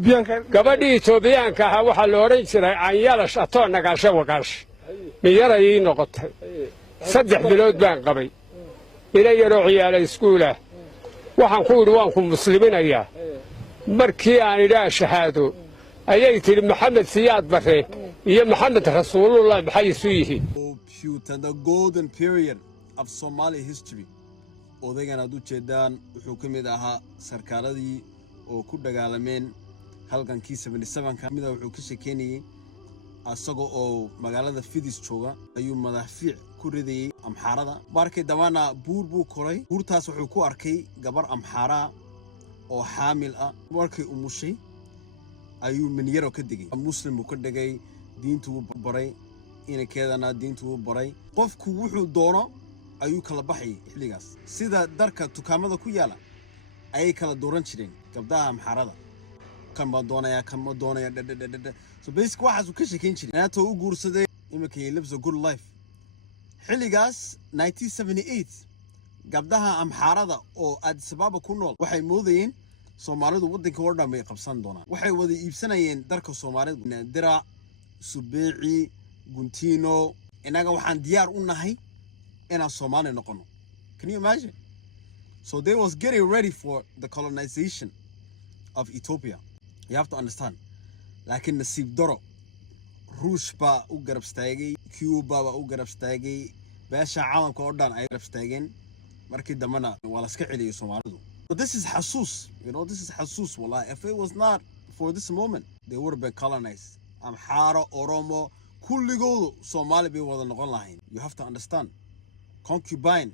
gabadhii Itoobiyaanka ahaa waxaa la oran jiray Anyalash atoo nagaasho waqaash miyaray noqotay 3 bilood baan qabay ila yaroo ciyaala iskuul ah waxaan ku yiri waan ku musliminayaa markii aan ilaa shahaado ayay tiri Maxamed Siyaad Barre iyo Maxamed Rasuulullah maxay isu yihiin the golden period of Somali history odaygan aad u jeedaan wuxuu ka mid ahaa sarkaaladii oo ku dagaalameen halgankii 77ka mid wuxuu ka sheekeynayay asagoo oo magaalada Fidis jooga ayuu madaxfiic ku ridayay amxaarada markii damaana buur buu koray buurtaas wuxuu ku arkay gabar amxaara oo xaamil ah markii uu mushay ayuu minyaro ka digay muslim uu ka dhigay diintu baray inankeedana diintu baray qofku wuxuu doono ayuu kala baxay xilligaas sida darka dukaamada ku yaala ayay kala dooran jireen gabdhaha amxaarada kan ma doonaya so basically waxa uu ka sheekeyn jiray inta uu guursaday imika lives a good life xilligaas 1978 gabdhaha amxaarada oo Addis Ababa ku nool waxay moodayeen Soomaalidu wadanka oo dhan ay qabsan doonaan waxay wada iibsanayeen darka Soomaalida dira subeeci guntino inaga waxaan diyaar u nahay inaan Soomaali noqono. Can you imagine? So they was getting ready for the colonization of Ethiopia. You have to understand. Laakiin nasiib daro Ruush baa u garab istaagay, Cuba baa u garab istaagay, beesha caalamka oo dhan ay garab istaageen markii dambana waa la iska celiyay Soomaalidu. But this is Hasus, this is Hasus wallahi. If it was not for this moment, they would have been colonized. Amhara, Oromo, kulligoodu Soomaali bay wada noqon lahayn. You have to understand. Concubine